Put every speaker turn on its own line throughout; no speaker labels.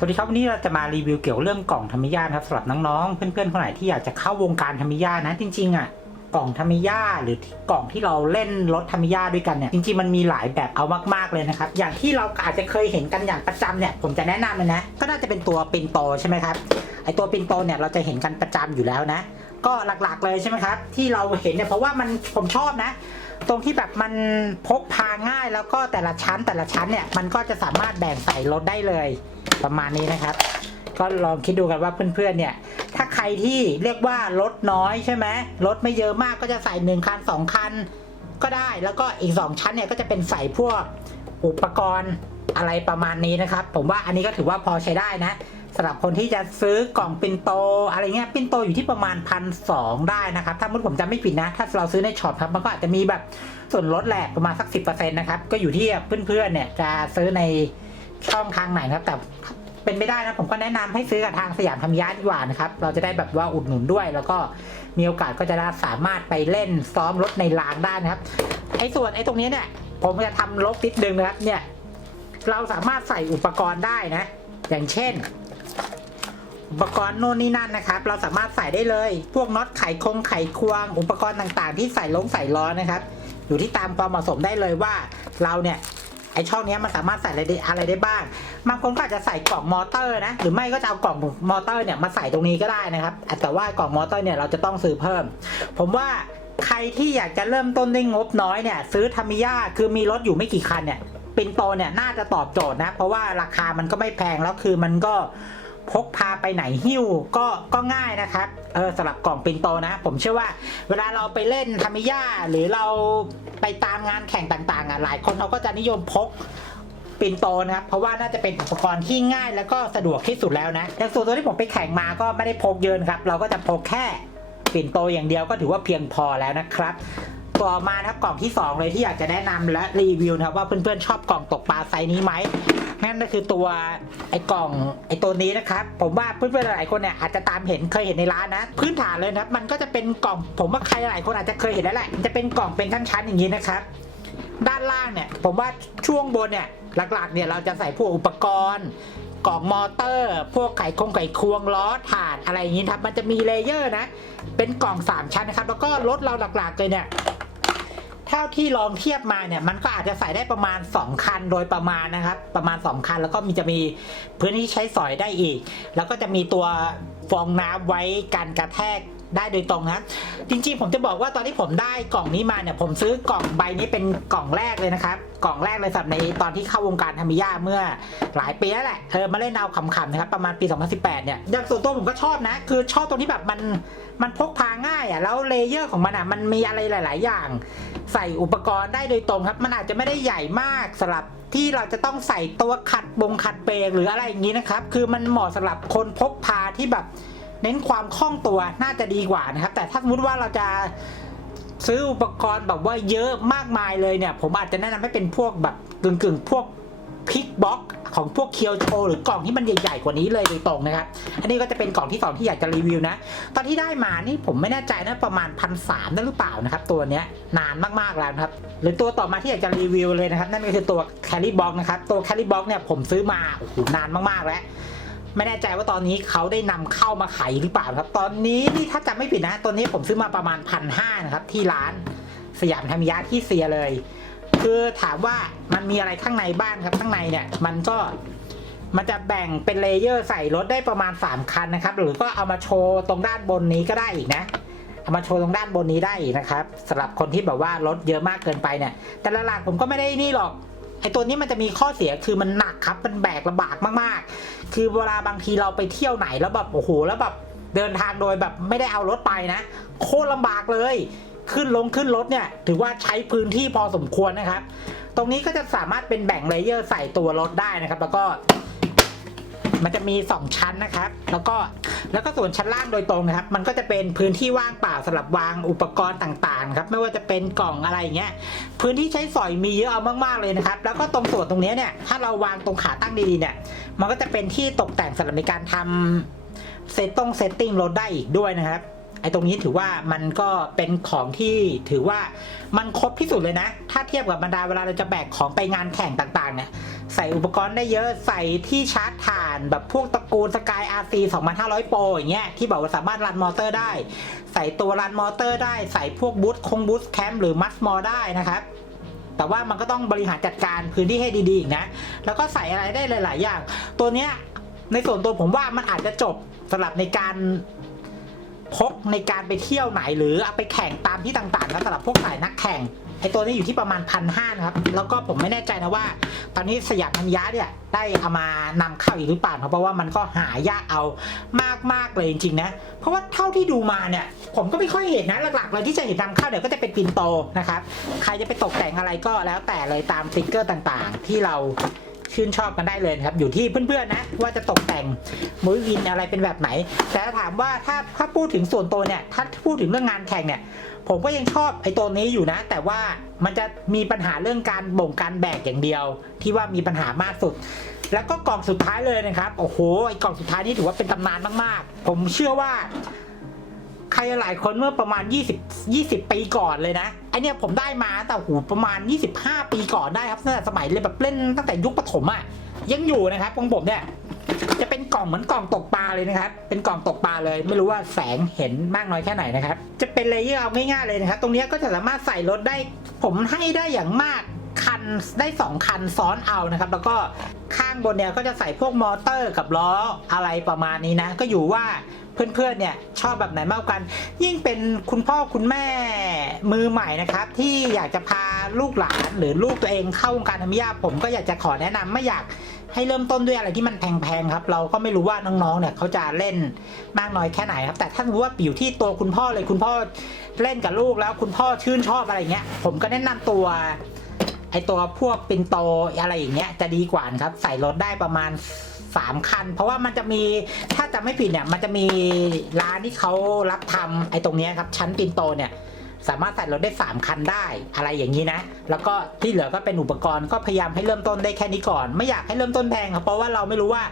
สวัสดีครับวันนี้เราจะมารีวิวเกี่ยวเรื่องกล่องธรรมิยานะครับสำหรับน้องๆเพื่อนๆคนไหนที่อยากจะเข้าวงการธรรมิยานะ จริงๆอะกล่องธรรมิยาหรือกล่องที่เราเล่นรถธรรมิยาด้วยกันเนี่ยจริงๆมันมีหลายแบบเอามากๆเลยนะครับอย่างที่เราอาจจะเคยเห็นกันอย่างประจำเนี่ยผมจะแนะนำเลยนะก็น่าจะเป็นตัวปินโตใช่ไหมครับไอตัวปินโตเนี่ยเราจะเห็นกันประจำอยู่แล้วนะ ก็หลักๆเลยใช่ไหมครับที่เราเห็นเนี่ยเพราะว่ามันผมชอบนะตรงที่แบบมันพกพาง่ายแล้วก็แต่ละชั้นแต่ละชั้นเนี่ยมันก็จะสามารถแบ่งใส่รถได้เลย ประมาณนี้นะครับ ก็ลองคิดดูกันว่าเพื่อนๆเนี่ย ถ้าใครที่เรียกว่ารถน้อยใช่ไหมรถไม่เยอะมากก็จะใส่หนึ่งคันสองคันก็ได้แล้วก็อีกสองชั้นเนี่ยก็จะเป็นใส่พวกอุปกรณ์อะไรประมาณนี้นะครับ ผมว่าอันนี้ก็ถือว่าพอใช้ได้นะสำหรับคนที่จะซื้อกล่องปินโตอะไรเงี้ยปินโตอยู่ที่ประมาณพันสองได้นะครับ ถ้ามุดผมจำไม่ผิดนะ ถ้าเราซื้อในช็อปครับมันก็อาจจะมีแบบส่วนลดแหละประมาณสักสินะครับ ก็อยู่ที่เพื่อนๆเนี่ยจะซื้อใน ช่องทางไหนครับ แต่เป็นไม่ได้นะผมก็แนะนำให้ซื้อกับทางสยามธรรมยาดีกว่านะครับ เราจะได้แบบว่าอุดหนุนด้วย แล้วก็มีโอกาสก็จะได้สามารถไปเล่นซ้อมรถในรางได้นะครับไอ้ส่วนไอ้ตรงนี้เนี่ย ผมจะทำลกนิดนึงนะครับ เนี่ย เราสามารถใส่อุปกรณ์ได้นะ อย่างเช่น อุปกรณ์โน่นนี่นั่นนะครับ เราสามารถใส่ได้เลย พวกน็อตไขคงไขควง อุปกรณ์ต่างๆ ที่ใส่ลงใส่ล้อนะครับ อยู่ที่ตามความเหมาะสมได้เลยว่าเราเนี่ย อช่องนี้มันสามารถใส่อะไรได้อะไรได้บ้างบางคนก็อาจจะใส่กล่องมอเตอร์นะ หรือไม่ก็จะเอากล่องมอเตอร์เนี่ยมาใส่ตรงนี้ก็ได้นะครับ แต่ว่ากล่องมอเตอร์เนี่ยเราจะต้องซื้อเพิ่ม ผมว่าใครที่อยากจะเริ่มต้นด้วยงบน้อยเนี่ยซื้อทามิยาคือมีรถอยู่ไม่กี่คันเนี่ยปินโตเนี่ยน่าจะตอบโจทย์นะ เพราะว่าราคามันก็ไม่แพงแล้วคือมันก็ พกพาไปไหนหิ้วก็ก็ง่ายนะครับเออสำหรับกล่องปินโตนะ ผมเชื่อว่า เวลาเราไปเล่นทามิยาหรือเราไปตามงานแข่งต่างๆอะหลายคนเขาก็จะนิยมพกปินโตนะครับ เพราะว่าน่าจะเป็นอุปกรณ์ที่ง่ายแล้วก็สะดวกที่สุดแล้วนะอย่างส่วนตัวที่ผมไปแข่งมาก็ไม่ได้พกเยอะนะครับ เราก็จะพกแค่ปินโตอย่างเดียวก็ถือว่าเพียงพอแล้วนะครับ ต่อมานะครับกล่องที่ 2 เลยที่อยากจะแนะนำและรีวิวนะครับว่าเพื่อนๆชอบกล่องตกปลาไซส์นี้ไหมนั่นก็คือตัวไอ้กล่องไอ้ตัวนี้นะครับ ผมว่าเพื่อนๆหลายคนเนี่ยอาจจะตามเห็นเคยเห็นในร้านนะ พื้นฐานเลยนะครับ มันก็จะเป็นกล่องผมว่าใครหลายคนอาจจะเคยเห็นแล้วแหละจะเป็นกล่องเป็นชั้นๆอย่างนี้นะครับ ด้านล่างเนี่ย ผมว่าช่วงบนเนี่ยหลักๆเนี่ยเราจะใส่พวกอุปกรณ์กล่องมอเตอร์ พวกไขคงไขควงล้อถ่านอะไรอย่างนี้ครับมันจะมีเลเยอร์นะ เป็นกล่อง 3 ชั้นนะครับ แล้วก็รถเราหลักๆเลยเนี่ย เท่าที่ลองเทียบมาเนี่ยมันก็อาจจะใส่ได้ประมาณ 2 คันโดยประมาณนะครับ ประมาณ 2 คันแล้วก็มีจะมีพื้นที่ใช้สอยได้อีก แล้วก็จะมีตัวฟองน้ำไว้กันกระแทกได้โดยตรงนะจริงๆผมจะบอกว่าตอนที่ผมได้กล่องนี้มาเนี่ยผมซื้อกล่องใบนี้เป็นกล่องแรกเลยนะครับ กล่องแรกเลยสำหรับในตอนที่เข้าวงการทามิยาเมื่อหลายปีแล้วแหละเออมาเล่นเอาขำๆนะครับประมาณปี 2018 เนี่ยอย่างส่วนตัวผมก็ชอบนะ คือชอบตรงที่แบบมัน มันพกพาง่ายอะแล้วเลเยอร์ของมันอะมันมีอะไรหลาย ๆ อย่าง ใส่อุปกรณ์ได้โดยตรงครับ มันอาจจะไม่ได้ใหญ่มากสำหรับที่เราจะต้องใส่ตัวขัดบงขัดเบรกหรืออะไรอย่างนี้นะครับ คือมันเหมาะสำหรับคนพกพาที่แบบเน้นความคล่องตัวน่าจะดีกว่านะครับ แต่ถ้าสมมติว่าเราจะซื้ออุปกรณ์แบบว่าเยอะมากมายเลยเนี่ย ผมอาจจะแนะนำให้เป็นพวกแบบกึ่งกึ่งๆพวกพิกบ็อก ของพวกเคียวโชหรือกล่องที่มันใหญ่ๆกว่านี้เลยโดยตรงนะครับ อันนี้ก็จะเป็นกล่องที่สองที่อยากจะรีวิวนะ ตอนที่ได้มานี่ผมไม่แน่ใจนะประมาณพันสามนั่นหรือเปล่านะครับ ตัวเนี้ยนานมากๆแล้วครับ หรือตัวต่อมาที่อยากจะรีวิวเลยนะครับ นั่นก็คือตัวแคล r บ็อกนะครับตัวแคล r บ็อกเนี่ยผมซื้อมาโอ้โหนานมากๆแล้วไม่แน่ใจว่าตอนนี้เขาได้นำเข้ามาขายหรือเปล่าครับ ตอนนี้นี่ถ้าจำไม่ผิดนะตัวนี้ผมซื้อมาประมาณพันห้านะครับที่ร้านสยามธรรมยาที่เซียเลย คือถามว่ามันมีอะไรข้างในบ้านครับข้างในเนี่ย มันก็มันจะแบ่งเป็นเลเยอร์ใส่รถได้ประมาณ 3 คันนะครับ หรือก็เอามาโชว์ตรงด้านบนนี้ก็ได้อีกนะเอามาโชว์ตรงด้านบนนี้ได้อีกนะครับสำหรับคนที่แบบว่ารถเยอะมากเกินไปเนี่ย แต่ละหลักผมก็ไม่ได้นี่หรอกไอตัวนี้มันจะมีข้อเสียคือมันหนักครับ มันแบกลำบากมากๆ คือเวลาบางทีเราไปเที่ยวไหนแล้วแบบโอ้โหแล้วแบบเดินทางโดยแบบไม่ได้เอารถไปนะ โคตรลำบากเลย ขึ้นลงขึ้นรถเนี่ย ถือว่าใช้พื้นที่พอสมควรนะครับ ตรงนี้ก็จะสามารถเป็นแบ่งเลเยอร์ใส่ตัวรถได้นะครับ แล้วก็ มันจะมี 2 ชั้นนะครับ แล้วก็แล้วก็ส่วนชั้นล่างโดยตรงนะครับ มันก็จะเป็นพื้นที่ว่างเปล่าสำหรับวางอุปกรณ์ต่างๆครับ ไม่ว่าจะเป็นกล่องอะไรอย่างเงี้ย พื้นที่ใช้สอยมีเยอะเอามากๆเลยนะครับ แล้วก็ตรงส่วนตรงเนี้ยเนี่ย ถ้าเราวางตรงขาตั้งดีๆเนี่ย มันก็จะเป็นที่ตกแต่งสำหรับในการทำเซตตงเซตติ้งรถได้อีกด้วยนะครับ ไอ้ตรงนี้ถือว่ามันก็เป็นของที่ถือว่ามันครบที่สุดเลยนะ ถ้าเทียบกับบรรดาเวลาเราจะแบกของไปงานแข่งต่างๆเนี่ยใส่อุปกรณ์ได้เยอะใส่ที่ชาร์จถ่านแบบพวกตระกูลสกาย RC 2500 Pro อย่างเงี้ยที่บอกว่าสามารถรันมอเตอร์ได้ ใส่ตัวรันมอเตอร์ได้ใส่พวกบูทคงบูทแคมหรือมัสมอได้นะครับแต่ว่ามันก็ต้องบริหารจัดการพื้นที่ให้ดีๆอีกนะ แล้วก็ใส่อะไรได้หลาย ๆ อย่าง ตัวเนี้ยในส่วนตัวผมว่ามันอาจจะจบสำหรับในการ พกในการไปเที่ยวไหนหรือเอาไปแข่งตามที่ต่างๆนะสำหรับพวกสายนักแข่งไอตัวนี้อยู่ที่ประมาณพันห้าครับ แล้วก็ผมไม่แน่ใจนะว่า ตอนนี้สยามพันยะเนี่ยได้เอามานำเข้าอีกหรือเปล่าครับเพราะว่ามันก็หายากเอามากๆเลยจริงๆนะ เพราะว่าเท่าที่ดูมาเนี่ย ผมก็ไม่ค่อยเห็นนะหลักๆเลยที่จะเห็นนำเข้าเนี่ยวก็จะเป็นปินโตนะครับ ใครจะไปตกแต่งอะไรก็แล้วแต่เลยตามสติ๊กเกอร์ต่างๆ ที่เรา ชื่นชอบกันได้เลยครับ อยู่ที่เพื่อนๆนะว่าจะตกแต่งมุ้ยวินอะไรเป็นแบบไหน แต่ถาถามว่าถ้าถ้าพูดถึงส่วนตัวเนี่ยถ้าพูดถึงเรื่องงานแข่งเนี่ยผมก็ยังชอบไอ้ตัวนี้อยู่นะ แต่ว่ามันจะมีปัญหาเรื่องการบ่งการแบกอย่างเดียว ที่ว่ามีปัญหามากสุด แล้วก็กล่องสุดท้ายเลยนะครับ โอ้โหไอ้กล่องสุดท้ายนี่ถือว่าเป็นตำนานมากๆ ผมเชื่อว่า ใครหลายคนเมื่อประมาณ 20 20 ปีก่อนเลยนะไอเนี่ยผมได้มาแต่หูประมาณ 25 ปีก่อนได้ครับตั้งแต่สมัยเลยแบบเล่นตั้งแต่ยุคปฐมอะยังอยู่นะครับของผมเนี่ยจะเป็นกล่องเหมือนกล่องตกปลาเลยนะครับ เป็นกล่องตกปลาเลย ไม่รู้ว่าแสงเห็นมากน้อยแค่ไหนนะครับ จะเป็นเลเยอร์เอาง่ายๆเลยนะครับ ตรงนี้ก็จะสามารถใส่รถได้ ผมให้ได้อย่างมากคันได้ 2 คันซ้อนเอานะครับ แล้วก็ข้างบนเนี่ยก็จะใส่พวกมอเตอร์กับล้ออะไรประมาณนี้นะ ก็อยู่ว่า เพื่อนๆเนี่ยชอบแบบไหนมากกัน ยิ่งเป็นคุณพ่อคุณแม่มือใหม่นะครับ ที่อยากจะพาลูกหลานหรือลูกตัวเองเข้าวงการทำมิยาผมก็อยากจะขอแนะนำไม่อยากให้เริ่มต้นด้วยอะไรที่มันแพงๆครับ เราก็ไม่รู้ว่าน้องๆเนี่ยเขาจะเล่นมากน้อยแค่ไหนครับ แต่ถ้ารู้ว่าอยู่ที่ตัวคุณพ่อเลยคุณพ่อเล่นกับลูกแล้วคุณพ่อชื่นชอบอะไรเงี้ย ผมก็แนะนำตัวไอตัวพวกปินโตอะไรอย่างเงี้ยจะดีกว่านครับ ใส่รถได้ประมาณ สามคัน เพราะว่ามันจะมีถ้าจะไม่ผิดเนี่ย มันจะมีร้านที่เขารับทำไอ้ตรงนี้ครับ ชั้นปินโตเนี่ย สามารถใส่รถได้ 3 คันได้ อะไรอย่างนี้นะ แล้วก็ที่เหลือก็เป็นอุปกรณ์ก็พยายามให้เริ่มต้นได้แค่นี้ก่อน ไม่อยากให้เริ่มต้นแพงครับเพราะว่าเราไม่รู้ว่า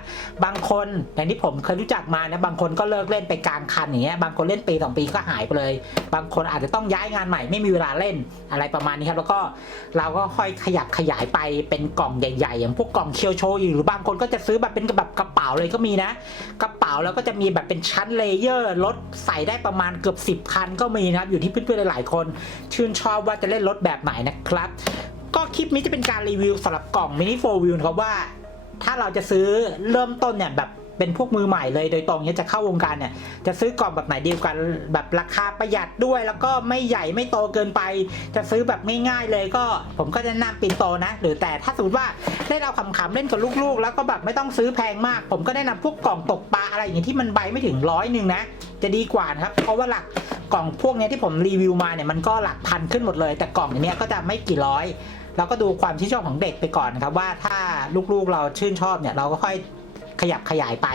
บางคนอย่างที่ผมเคยรู้จักมานะบางคนก็เลิกเล่นไปกลางคันอย่างเงี้ยบางคนเล่นปีสองปีก็หายไปเลย บางคนอาจจะต้องย้ายงานใหม่ไม่มีเวลาเล่นอะไรประมาณนี้ครับ แล้วก็เราก็ค่อยขยับขยายไปเป็นกล่องใหญ่ๆอย่างพวกกล่องเคียวโชว์หรือบางคนก็จะซื้อแบบเป็นแบบกระเป๋าเลยก็มีนะกระเป๋าแล้วก็จะมีแบบเป็นชั้นเลเยอร์รถใส่ได้ประมาณเกือบ 10 คัน ก็มีนะครับ อยู่ที่เพื่อนๆหลายๆคน ชื่นชอบว่าจะเล่นรถแบบไหนนะครับ ก็คลิปนี้จะเป็นการรีวิวสำหรับกล่องมินิโฟวิวครับว่า ถ้าเราจะซื้อเริ่มต้นเนี่ยแบบ เป็นพวกมือใหม่เลยโดยตรงเนี่ยจะเข้าวงการเนี่ยจะซื้อกล่องแบบไหนดียวกัน แบบราคาประหยัดด้วย แล้วก็ไม่ใหญ่ไม่โตเกินไป จะซื้อแบบง่ายๆเลยก็ผมก็จะแนะนำปินโตนะ หรือแต่ถ้าสมมติว่าเล่นเอาขำๆเล่นกับลูกๆ แล้วก็แบบไม่ต้องซื้อแพงมาก ผมก็แนะนำพวกกล่องตกปลาอะไรอย่างเงี้ยที่มันใบไม่ถึงร้อยหนึ่งนะจะดีกว่านะครับเพราะว่าหลักกล่องพวกเนี้ยที่ผมรีวิวมาเนี่ยมันก็หลักพันขึ้นหมดเลย แต่กล่องอย่างเนี้ยก็จะไม่กี่ร้อยเราก็ดูความชื่นชอบของเด็กไปก่อนนะครับว่าถ้าลูกๆเราชื่นชอบเนี่ยเราก็ค่อย ขยับขยายไป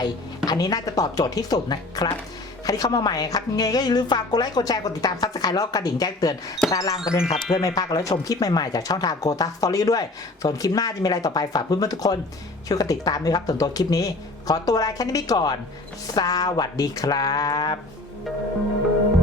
อันนี้น่าจะตอบโจทย์ที่สุดนะครับใครที่เข้ามาใหม่ครับยังไงก็อย่าลืมฝากกดไลค์กดแชร์กดติดตามซับสไครต์แล้วกระดิ่งแจ้งเตือนด้านล่างกันด้วยครับเพื่อไม่พลาดและชมคลิปใหม่ๆจากช่องทางโกตาสตอรี่ด้วย ส่วนคลิปหน้าจะมีอะไรต่อไปฝากเพื่อนๆทุกคนช่วยกันติดตามด้วยครับส่วนตัวคลิปนี้ ขอตัวลาแค่นี้ไปก่อน สวัสดีครับ